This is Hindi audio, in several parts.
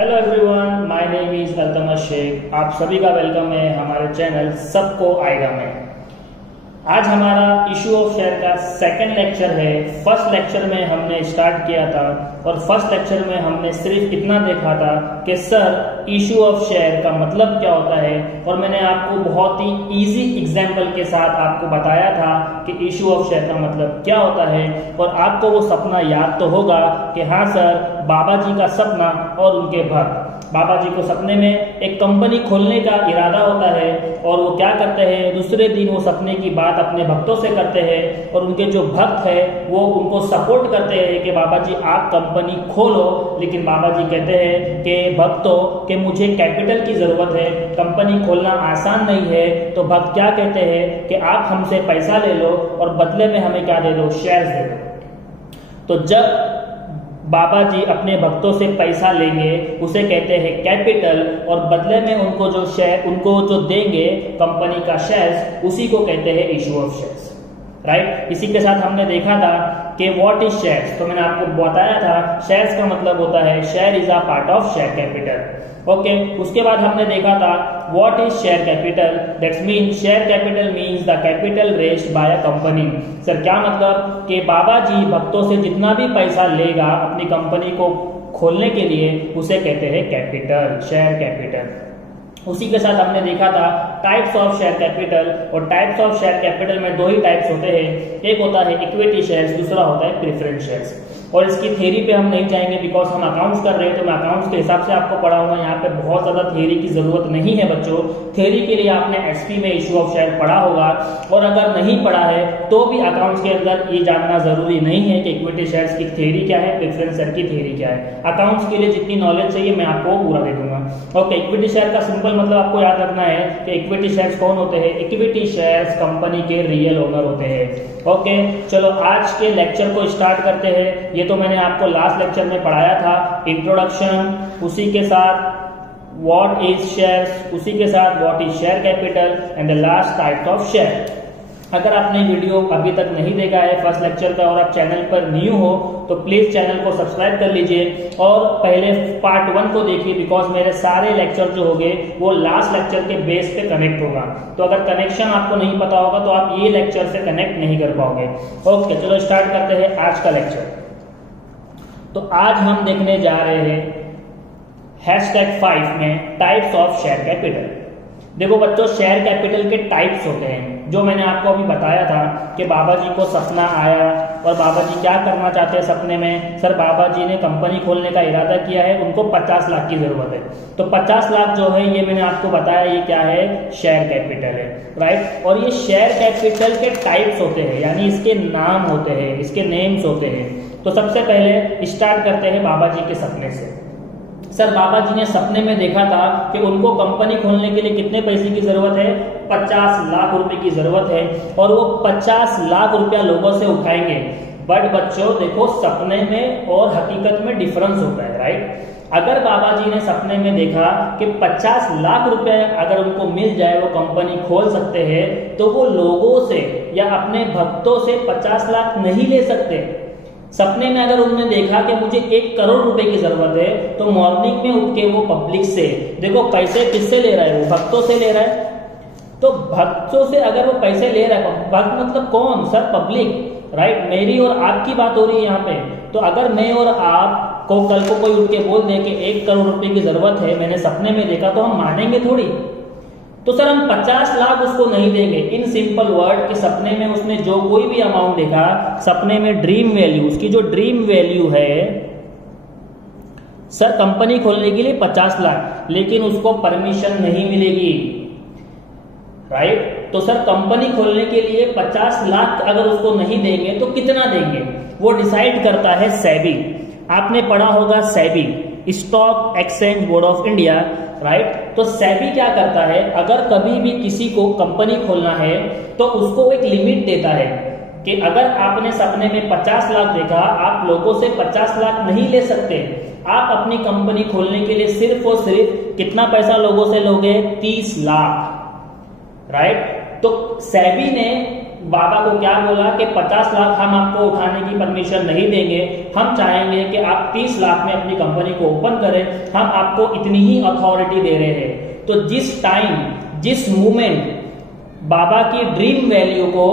Hello everyone, my name is Altamash Shaikh. आप सभी का वेलकम है हमारे चैनल सबको आएगा में। आज हमारा इशू ऑफ शेयर का सेकंड लेक्चर है। फर्स्ट लेक्चर में हमने स्टार्ट किया था और फर्स्ट लेक्चर में हमने सिर्फ इतना देखा था कि सर इशू ऑफ शेयर का मतलब क्या होता है, और मैंने आपको बहुत ही इजी एग्जांपल के साथ आपको बताया था कि इशू ऑफ शेयर का मतलब क्या होता है। और आपको वो सपना याद तो होगा कि हाँ सर, बाबा जी का सपना और उनके भक्त। बाबा जी को सपने में एक कंपनी खोलने का इरादा होता है और वो क्या करते हैं, दूसरे दिन वो सपने की बात अपने भक्तों से करते हैं और उनके जो भक्त है वो उनको सपोर्ट करते हैं कि बाबा जी आप कंपनी खोलो। लेकिन बाबा जी कहते हैं कि भक्तों कि मुझे कैपिटल की जरूरत है, कंपनी खोलना आसान नहीं है। तो भक्त क्या कहते हैं कि आप हमसे पैसा ले लो और बदले में हमें क्या दे दो, शेयर्स दे दो। तो जब बाबा जी अपने भक्तों से पैसा लेंगे उसे कहते हैं कैपिटल, और बदले में उनको जो शेयर उनको जो देंगे कंपनी का शेयर्स, उसी को कहते हैं इशू ऑफ शेयर्स। राइट, इसी के साथ हमने देखा था कि व्हाट इज शेयर्स। तो मैंने आपको बताया था शेयर्स का मतलब होता है share is a part of share capital. Okay, उसके बाद हमने देखा था what is share capital. That's mean share capital means the capital raised bye a company. Sir क्या मतलब कि बाबा जी भक्तों से जितना भी पैसा लेगा अपनी कंपनी को खोलने के लिए उसे कहते हैं कैपिटल, शेयर कैपिटल। उसी के साथ हमने देखा था टाइप्स ऑफ शेयर कैपिटल, और टाइप्स ऑफ शेयर कैपिटल में दो ही टाइप्स होते हैं, एक होता है इक्विटी शेयर्स, दूसरा होता है प्रेफरेंस शेयर्स। और इसकी थ्योरी पे हम नहीं जाएंगे बिकॉज हम अकाउंट्स कर रहे हैं, तो मैं अकाउंट्स के हिसाब से आपको पढ़ाऊंगा। यहाँ पे बहुत ज्यादा थ्योरी की जरूरत नहीं है बच्चों। थ्योरी के लिए आपने एसपी में इशू ऑफ शेयर पढ़ा होगा, और अगर नहीं पढ़ा है तो भी अकाउंट्स के अंदर ये जानना जरूरी नहीं है कि इक्विटी शेयर्स की थ्योरी क्या है, प्रेफरेंस शेयर की थ्योरी क्या है। अकाउंट्स के लिए जितनी नॉलेज चाहिए मैं आपको पूरा दे दूंगा। ओके, इक्विटी शेयर का सिंपल मतलब आपको याद रखना है कि इक्विटी शेयर्स कौन होते हैं। इक्विटी शेयर्स कंपनी के रियल ओनर होते हैं। ओके, चलो आज के लेक्चर को स्टार्ट करते हैं। ये तो मैंने आपको लास्ट लेक्चर में पढ़ाया था, इंट्रोडक्शन, उसी के साथ व्हाट इज शेयर्स, उसी के साथ what is share capital and the last type of share. अगर आपने वीडियो अभी तक नहीं देखा है फर्स्ट लेक्चर का और आप चैनल पर न्यू हो तो प्लीज चैनल को सब्सक्राइब कर लीजिए और पहले पार्ट 1 को देखिए, बिकॉज मेरे सारे लेक्चर जो होंगे वो लास्ट लेक्चर के बेस पे कनेक्ट होगा। तो अगर कनेक्शन आपको नहीं पता होगा तो आप ये लेक्चर से कनेक्ट नहीं कर पाओगे। ओके, चलो स्टार्ट करते हैं आज का लेक्चर। तो आज हम देखने जा रहे हैं #5 में टाइप्स ऑफ शेयर कैपिटल। देखो बच्चों, शेयर कैपिटल के टाइप्स होते हैं जो मैंने आपको अभी बताया था कि बाबा जी को सपना आया और बाबा जी क्या करना चाहते हैं सपने में। सर बाबा जी ने कंपनी खोलने का इरादा किया है, उनको 50 लाख की जरूरत है। तो 50 लाख जो है ये मैंने आपको बताया ये क्या है, शेयर कैपिटल है। राइट, और ये शेयर कैपिटल के टाइप्स होते हैं, यानी इसके नाम होते हैं, इसके नेम्स होते हैं। तो सबसे पहले स्टार्ट करते हैं बाबा जी के सपने से। सर बाबा जी ने सपने में देखा था कि उनको कंपनी खोलने के लिए कितने पैसे की जरूरत है, 50 लाख रुपए की जरूरत है, और वो 50 लाख रुपया लोगों से उठाएंगे। बट बच्चों देखो, सपने में और हकीकत में डिफरेंस होता है। राइट, अगर बाबा जी ने सपने में देखा कि 50 लाख रुपए अगर उनको मिल जाए वो कंपनी खोल सकते हैं, तो वो लोगों से या अपने भक्तों से 50 लाख नहीं ले सकते। सपने में अगर उन्होंने देखा कि मुझे 1 करोड़ रुपए की जरूरत है, तो मॉर्निंग में उठ के वो पब्लिक से, देखो पैसे किससे ले रहा है, वो भक्तों से ले रहा है। तो भक्तों से अगर वो पैसे ले रहा है, भक्त मतलब कौन, सर पब्लिक। राइट, मेरी और आपकी बात हो रही है यहाँ पे। तो अगर मैं और आप को कल को कोई उठ के बोल दे कि 1 करोड़ रुपए की जरूरत है, मैंने सपने में देखा, तो हम मानेंगे थोड़ी। तो सर हम 50 लाख उसको नहीं देंगे। इन सिंपल वर्ड के सपने में उसने जो कोई भी अमाउंट देखा, सपने में ड्रीम वैल्यू, उसकी जो ड्रीम वैल्यू है सर कंपनी खोलने के लिए 50 लाख, लेकिन उसको परमिशन नहीं मिलेगी। राइट, तो सर कंपनी खोलने के लिए 50 लाख अगर उसको नहीं देंगे तो कितना देंगे, वो डिसाइड करता है सेबी। आपने पढ़ा होगा SEBI, stock exchange board of India. Right, तो सेबी क्या करता है, अगर कभी भी किसी को कंपनी खोलना है तो उसको एक लिमिट देता है कि अगर आपने सपने में 50 लाख देखा, आप लोगों से 50 लाख नहीं ले सकते। आप अपनी कंपनी खोलने के लिए सिर्फ और सिर्फ कितना पैसा लोगों से लोगे, 30 लाख। राइट, तो सेबी ने बाबा को क्या बोला कि 50 लाख हम आपको उठाने की परमिशन नहीं देंगे, हम चाहेंगे कि आप 30 लाख में अपनी कंपनी को ओपन करें, हम आपको इतनी ही अथॉरिटी दे रहे हैं। तो जिस टाइम, जिस मोमेंट बाबा की ड्रीम वैल्यू को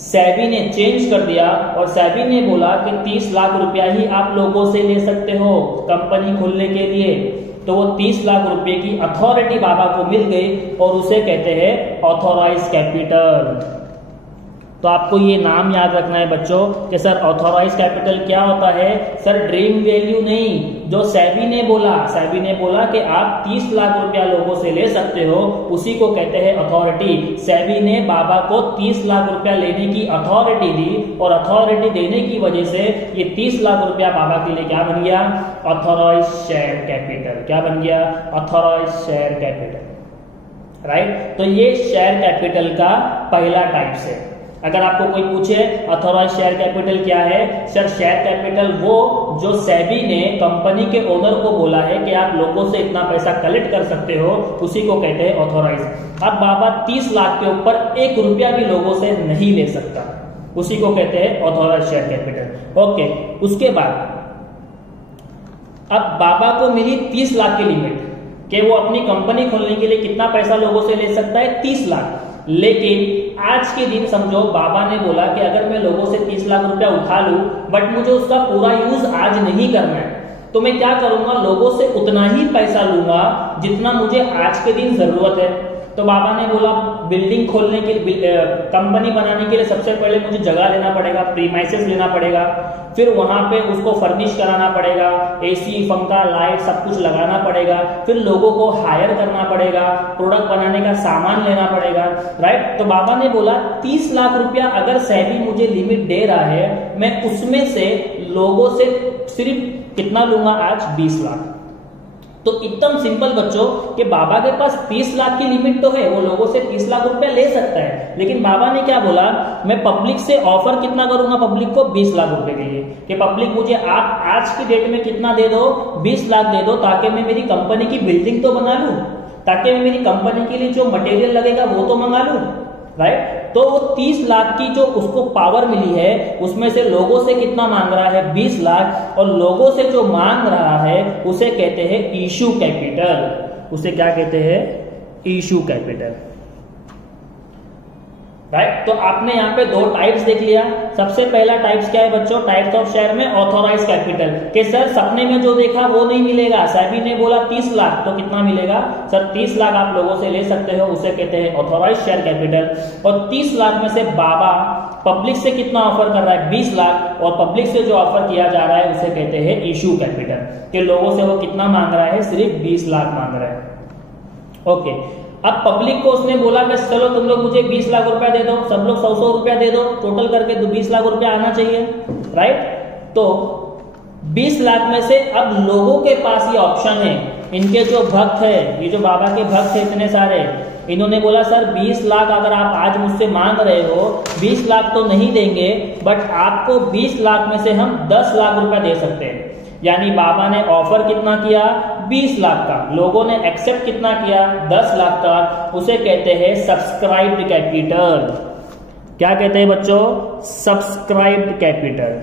सेबी ने चेंज कर दिया और सेबी ने बोला कि 30 लाख रुपया ही आप लोगों से ले सकते हो कंपनी खोलने के लिए, तो वो 30 लाख रुपए की अथॉरिटी बाबा को मिल गई और उसे कहते हैं ऑथोराइज कैपिटल। तो आपको ये नाम याद रखना है बच्चों कि सर ऑथोराइज कैपिटल क्या होता है। सर ड्रीम वैल्यू नहीं, जो सेबी ने बोला कि आप 30 लाख रुपया लोगों से ले सकते हो, उसी को कहते हैं अथॉरिटी। सेबी ने बाबा को 30 लाख रुपया लेने की अथॉरिटी दी और अथॉरिटी देने की वजह से ये 30 लाख रुपया बाबा के लिए क्या बन गया, ऑथोराइज शेयर कैपिटल। क्या बन गया, ऑथोराइज शेयर कैपिटल, राइट। तो ये शेयर कैपिटल का पहला टाइप्स है। अगर आपको कोई पूछे ऑथोराइज शेयर कैपिटल क्या है, सर शेयर कैपिटल वो जो सेबी ने कंपनी के ओनर को बोला है कि आप लोगों से इतना पैसा कलेक्ट कर सकते हो, उसी को कहते हैं ऑथोराइज। अब बाबा 30 लाख के ऊपर 1 रुपया भी लोगों से नहीं ले सकता, उसी को कहते हैं ऑथोराइज शेयर कैपिटल। ओके, उसके बाद अब बाबा को मिली 30 लाख की लिमिट कि वो अपनी कंपनी खोलने के लिए कितना पैसा लोगों से ले सकता है, 30 लाख। लेकिन आज के दिन समझो बाबा ने बोला कि अगर मैं लोगों से 30 लाख रुपया उठा लूं बट मुझे उसका पूरा यूज आज नहीं करना है, तो मैं क्या करूंगा, लोगों से उतना ही पैसा लूंगा जितना मुझे आज के दिन जरूरत है। तो बाबा ने बोला बिल्डिंग खोलने के लिए, कंपनी बनाने के लिए सबसे पहले मुझे जगह लेना पड़ेगा, प्रीमाइसेस लेना पड़ेगा, फिर वहां पे उसको फर्निश कराना पड़ेगा, एसी पंखा लाइट सब कुछ लगाना पड़ेगा, फिर लोगों को हायर करना पड़ेगा, प्रोडक्ट बनाने का सामान लेना पड़ेगा, राइट। तो बाबा ने बोला 30 लाख रुपया अगर सेबी मुझे लिमिट दे रहा है, मैं उसमें से लोगों से सिर्फ कितना लूंगा आज, 20 लाख। तो एकदम सिंपल बच्चों कि बाबा के पास 30 लाख की लिमिट तो है, वो लोगों से 30 लाख रुपया ले सकता है, लेकिन बाबा ने क्या बोला, मैं पब्लिक से ऑफर कितना करूंगा, पब्लिक को 20 लाख रुपए के लिए, कि पब्लिक मुझे आप आज की डेट में कितना दे दो, 20 लाख दे दो, ताकि मैं मेरी कंपनी की बिल्डिंग तो बना लूं, ताकि मैं मेरी कंपनी के लिए जो मटेरियल लगेगा वो तो मंगा लूं, राइट। तो 30 लाख की जो उसको पावर मिली है, उसमें से लोगों से कितना मांग रहा है, 20 लाख, और लोगों से जो मांग रहा है उसे कहते हैं इशू कैपिटल। उसे क्या कहते हैं, इशू कैपिटल, राइट। तो आपने यहाँ पे 2 टाइप्स देख लिया। सबसे पहला टाइप्स क्या है बच्चों, टाइप्स ऑफ शेयर में ऑथोराइज कैपिटल, कि सर सपने में जो देखा वो नहीं मिलेगा, सेबी ने बोला 30 लाख, तो कितना मिलेगा, सर 30 लाख आप लोगों से ले सकते हो, उसे कहते हैं ऑथोराइज शेयर कैपिटल। और 30 लाख में से बाबा पब्लिक से कितना ऑफर कर रहा है, 20 लाख, और पब्लिक से जो ऑफर किया जा रहा है उसे कहते हैं इशू कैपिटल, कि लोगों से वो कितना मांग रहा है, सिर्फ 20 लाख मांग रहा है। ओके, अब पब्लिक को उसने बोला कि चलो तुम लोग मुझे 20 लाख रुपया दे दो, सब लोग 100 रुपया दे दो, टोटल करके तो 20 लाख रुपया आना चाहिए, राइट। तो 20 लाख में से अब लोगों के पास ये ऑप्शन है, इनके जो भक्त है, ये जो बाबा के भक्त है इतने सारे, इन्होंने बोला सर 20 लाख अगर आप आज मुझसे मांग रहे हो, 20 लाख तो नहीं देंगे, बट आपको 20 लाख में से हम 10 लाख रुपया दे सकते हैं। यानी बाबा ने ऑफर कितना किया, 20 लाख का, लोगों ने एक्सेप्ट कितना किया, 10 लाख का, उसे कहते हैं सब्सक्राइब्ड कैपिटल। क्या कहते हैं बच्चों, सब्सक्राइब्ड कैपिटल।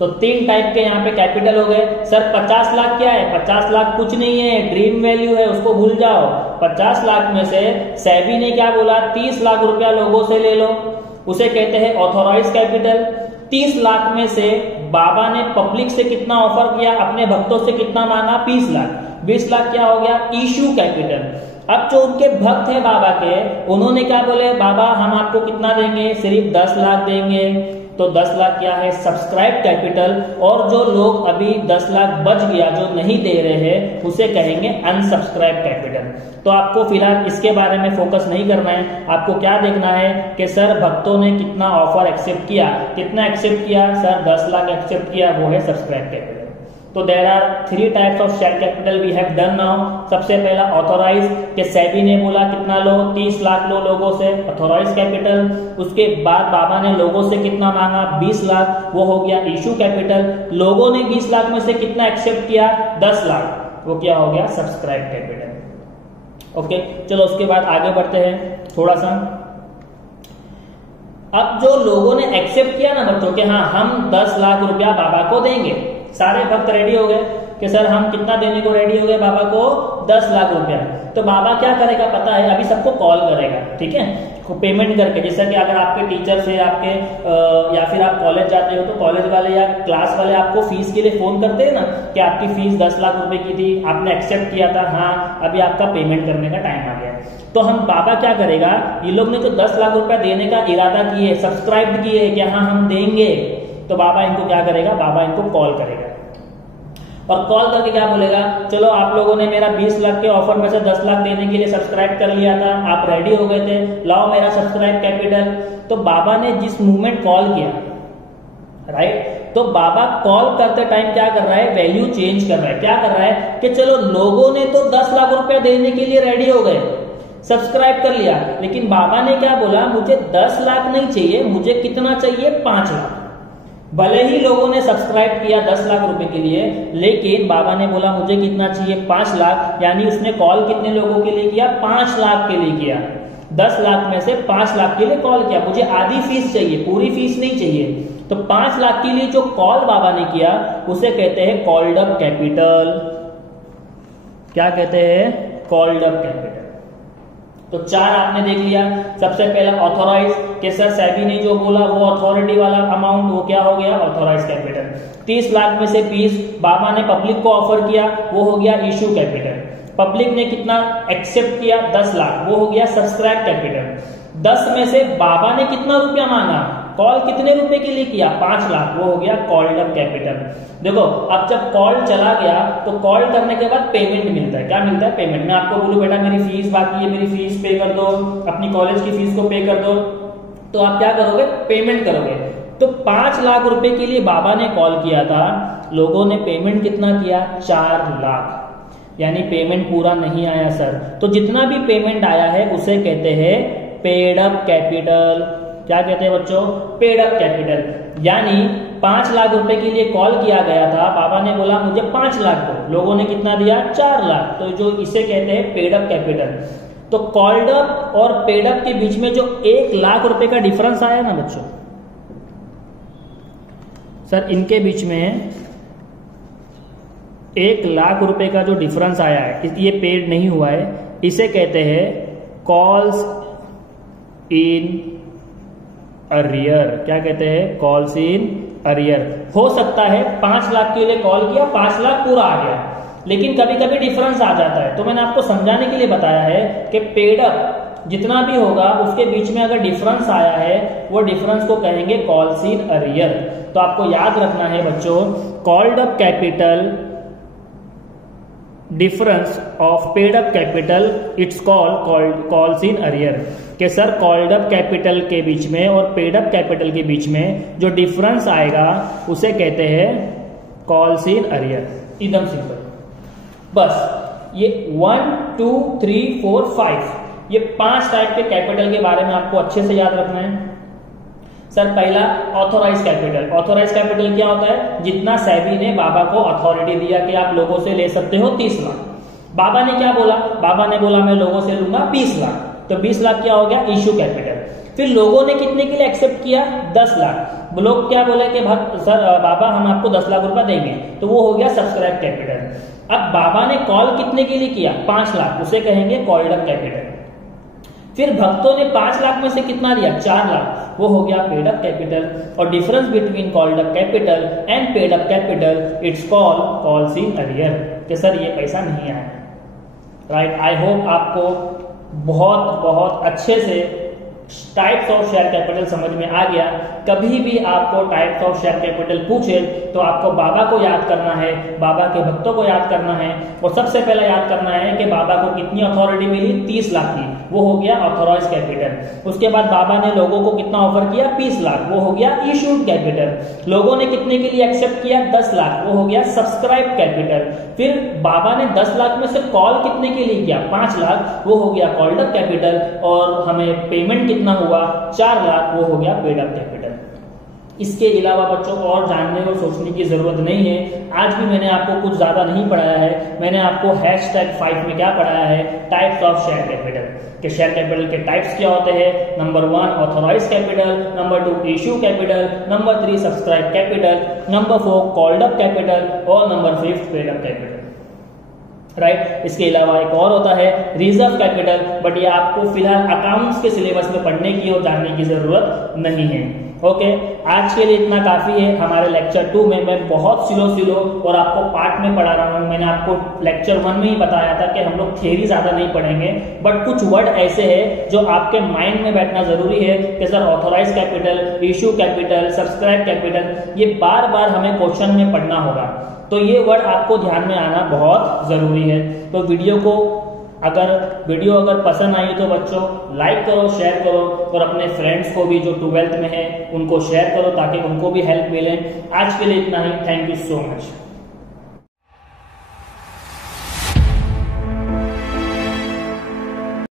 तो 3 टाइप के यहाँ पे कैपिटल हो गए। सर 50 लाख क्या है, 50 लाख कुछ नहीं है, ड्रीम वैल्यू है, उसको भूल जाओ। 50 लाख में से सेबी ने क्या बोला, 30 लाख रुपया लोगों से ले लो, उसे कहते हैं ऑथोराइज कैपिटल। 30 लाख में से बाबा ने पब्लिक से कितना ऑफर किया, अपने भक्तों से कितना मांगा, 20 लाख। 20 लाख क्या हो गया, इशू कैपिटल। अब जो उनके भक्त है बाबा के, उन्होंने क्या बोले, बाबा हम आपको कितना देंगे, सिर्फ 10 लाख देंगे। तो 10 लाख क्या है, सब्सक्राइब कैपिटल। और जो लोग अभी 10 लाख बच गया जो नहीं दे रहे हैं, उसे कहेंगे अनसब्सक्राइब कैपिटल। तो आपको फिलहाल इसके बारे में फोकस नहीं करना है, आपको क्या देखना है कि सर भक्तों ने कितना ऑफर एक्सेप्ट किया, कितना एक्सेप्ट किया, सर 10 लाख एक्सेप्ट किया, वो है सब्सक्राइब कैपिटल। तो there are 3 types of share capital we have done now. सबसे पहला ऑथोराइज, कि सेबी ने बोला कितना लो, 30 लाख लो लोगों से, ऑथोराइज कैपिटल। उसके बाद बाबा ने लोगों से कितना मांगा, 20 लाख, वो हो गया इशू कैपिटल। लोगों ने 20 लाख में से कितना एक्सेप्ट किया, 10 लाख, वो क्या हो गया, सब्सक्राइब कैपिटल। ओके, चलो उसके बाद आगे बढ़ते हैं थोड़ा सा। अब जो लोगों ने एक्सेप्ट किया ना बच्चों के हाँ हम 10 लाख रुपया बाबा को देंगे, सारे भक्त रेडी हो गए कि सर हम कितना देने को रेडी हो गए बाबा को 10 लाख रुपया। तो बाबा क्या करेगा पता है, अभी सबको कॉल करेगा, ठीक है, पेमेंट करके। जैसा कि अगर आपके टीचर से आपके या फिर आप कॉलेज जाते हो तो कॉलेज वाले या क्लास वाले आपको फीस के लिए फोन करते हैं ना कि आपकी फीस 10 लाख रुपए की थी, आपने एक्सेप्ट किया था, हाँ अभी आपका पेमेंट करने का टाइम आ गया। तो हम बाबा क्या करेगा, ये लोग ने जो 10 लाख रुपया देने का इरादा किए, सब्सक्राइब किए कि हाँ हम देंगे, तो बाबा इनको क्या करेगा, बाबा इनको कॉल करेगा और कॉल करके क्या बोलेगा, चलो आप लोगों ने मेरा 20 लाख के ऑफर में से 10 लाख देने के लिए सब्सक्राइब कर लिया था, आप रेडी हो गए थे, लाओ मेरा सब्सक्राइब कैपिटल। तो बाबा ने जिस मूवमेंट कॉल किया, राइट, तो बाबा कॉल करते टाइम क्या कर रहा है, वैल्यू चेंज कर रहा है। क्या कर रहा है कि चलो लोगों ने तो 10 लाख रुपया देने के लिए रेडी हो गए, सब्सक्राइब कर लिया, लेकिन बाबा ने क्या बोला, मुझे 10 लाख नहीं चाहिए, मुझे कितना चाहिए, 5 लाख। भले ही लोगों ने सब्सक्राइब किया 10 लाख रुपए के लिए, लेकिन बाबा ने बोला मुझे कितना चाहिए, 5 लाख। यानी उसने कॉल कितने लोगों के लिए किया, 5 लाख के लिए किया। 10 लाख में से 5 लाख के लिए कॉल किया, मुझे आधी फीस चाहिए, पूरी फीस नहीं चाहिए। तो 5 लाख के लिए जो कॉल बाबा ने किया उसे कहते हैं कॉल्ड अप कैपिटल। क्या कहते हैं, कॉल्ड अप कैपिटल। तो 4 आपने देख लिया। सबसे पहला ऑथोराइज, कि सर सेबी ने जो बोला वो अथॉरिटी वाला अमाउंट, वो क्या हो गया, ऑथोराइज कैपिटल। 30 लाख में से 20 बाबा ने पब्लिक को ऑफर किया, वो हो गया इशू कैपिटल। पब्लिक ने कितना एक्सेप्ट किया, 10 लाख, वो हो गया सब्सक्राइब कैपिटल। 10 में से बाबा ने कितना रुपया मांगा, कॉल कितने रुपए के लिए किया, 5 लाख, वो हो गया कॉल्ड अप कैपिटल। देखो अब जब कॉल चला गया तो कॉल करने के बाद पेमेंट मिलता है। क्या मिलता है, पेमेंट। मैं आपको बोलूं बेटा मेरी फीस बाकी है, मेरी फीस पे कर दो, अपनी कॉलेज की फीस को पे कर दो, तो आप क्या करोगे, पेमेंट करोगे। तो 5 लाख रुपए के लिए बाबा ने कॉल किया था, लोगों ने पेमेंट कितना किया, 4 लाख, यानी पेमेंट पूरा नहीं आया सर। तो जितना भी पेमेंट आया है उसे कहते हैं पेड अप कैपिटल। क्या कहते हैं बच्चों, पेड अप कैपिटल। यानी 5 लाख रुपए के लिए कॉल किया गया था, बाबा ने बोला मुझे 5 लाख दो, लोगों ने कितना दिया, 4 लाख, तो जो इसे कहते हैं पेड अप कैपिटल। तो कॉल्ड अप और पेड अप के बीच में जो 1 लाख रुपए का डिफरेंस आया ना बच्चों, सर इनके बीच में 1 लाख रुपए का जो डिफरेंस आया है, ये पेड नहीं हुआ है, इसे कहते हैं कॉल्स इन अरियर। क्या कहते हैं, कॉल्स इन अरियर। हो सकता है 5 लाख के लिए कॉल किया, 5 लाख पूरा आ गया, लेकिन कभी कभी डिफरेंस आ जाता है। तो मैंने आपको समझाने के लिए बताया है कि पेड अप जितना भी होगा उसके बीच में अगर डिफरेंस आया है, वो डिफरेंस को कहेंगे कॉल्स इन अरियर। तो आपको याद रखना है बच्चों, called up capital difference of paid up capital it's calls in arrear. कि सर कॉल्ड अप कैपिटल के बीच में और पेड अप कैपिटल के बीच में जो डिफरेंस आएगा उसे कहते हैं कॉल्स इन अरियर। एकदम सिंपल। बस ये 1 2 3 4 5 ये 5 टाइप के कैपिटल के बारे में आपको अच्छे से याद रखना है। सर पहला ऑथोराइज कैपिटल। ऑथोराइज कैपिटल क्या होता है, जितना सेबी ने बाबा को अथॉरिटी दिया कि आप लोगों से ले सकते हो 30 लाख। बाबा ने क्या बोला, बाबा ने बोला मैं लोगों से लूंगा 20 लाख, तो 20 लाख क्या हो गया, इशू कैपिटल। फिर लोगों ने कितने के लिए एक्सेप्ट किया, 10 लाख। लोग क्या बोले कि सर बाबा हम आपको 10 लाख रुपया देंगे, तो वो हो गया सब्सक्राइब कैपिटल। अब बाबा ने कॉल कितने के लिए किया, 5 लाख, उसे कहेंगे कॉल्ड अप कैपिटल। फिर भक्तों ने 5 लाख में से कितना दिया, 4 लाख, वो हो गया पेड अप कैपिटल। और difference between called up capital and paid up capital it's calls in arrear. कि सर ये पैसा नहीं आया, राइट। आई होप आपको बहुत अच्छे से टाइप्स ऑफ शेयर कैपिटल समझ में आ गया। कभी भी आपको टाइप्स ऑफ शेयर कैपिटल पूछे तो आपको बाबा को याद करना है, बाबा के भक्तों को याद करना है, और सबसे पहले याद करना है कि बाबा को कितनी अथॉरिटी मिली, 30 लाख की, वो हो गया ऑथोराइज कैपिटल। उसके बाद बाबा ने लोगों को कितना ऑफर किया, 20 लाख, वो हो गया इशूड कैपिटल। लोगों ने कितने के लिए एक्सेप्ट किया, 10 लाख, वो हो गया सब्सक्राइब कैपिटल। फिर बाबा ने 10 लाख में से कॉल कितने के लिए किया, 5 लाख, वो हो गया कॉल्ड अप कैपिटल। और हमें पेमेंट कितना हुआ, 4 लाख, वो हो गया पेड अप कैपिटल। इसके अलावा बच्चों और जानने और सोचने की जरूरत नहीं है। आज भी मैंने आपको कुछ ज्यादा नहीं पढ़ाया है। मैंने आपको #5 में क्या पढ़ाया है, टाइप्स ऑफ शेयर कैपिटल, कि शेयर कैपिटल के टाइप्स क्या होते हैं। Number 1 authorise capital, number 2 issue capital, number 3 subscribe capital, number 4 called up capital और number 5 paid up capital. Right इसके अलावा एक और होता है रिजर्व कैपिटल, बट ये आपको फिलहाल अकाउंट्स के सिलेबस में पढ़ने की और जानने की जरूरत नहीं है। ओके, आज के लिए इतना काफी है। हमारे लेक्चर 2 में मैं बहुत स्लो और आपको पार्ट में पढ़ा रहा हूँ। मैंने आपको लेक्चर 1 में ही बताया था कि हम लोग थियरी ज्यादा नहीं पढ़ेंगे, बट कुछ वर्ड ऐसे हैं जो आपके माइंड में बैठना जरूरी है कि sir authorise capital, issue capital, subscribe capital, ये बार बार हमें क्वेश्चन में पढ़ना होगा। तो ये वर्ड आपको ध्यान में आना बहुत जरूरी है। तो वीडियो अगर पसंद आई तो बच्चों लाइक करो, शेयर करो और अपने फ्रेंड्स को भी जो 12th में है उनको शेयर करो ताकि उनको भी हेल्प मिले। आज के लिए इतना ही। Thank you so much.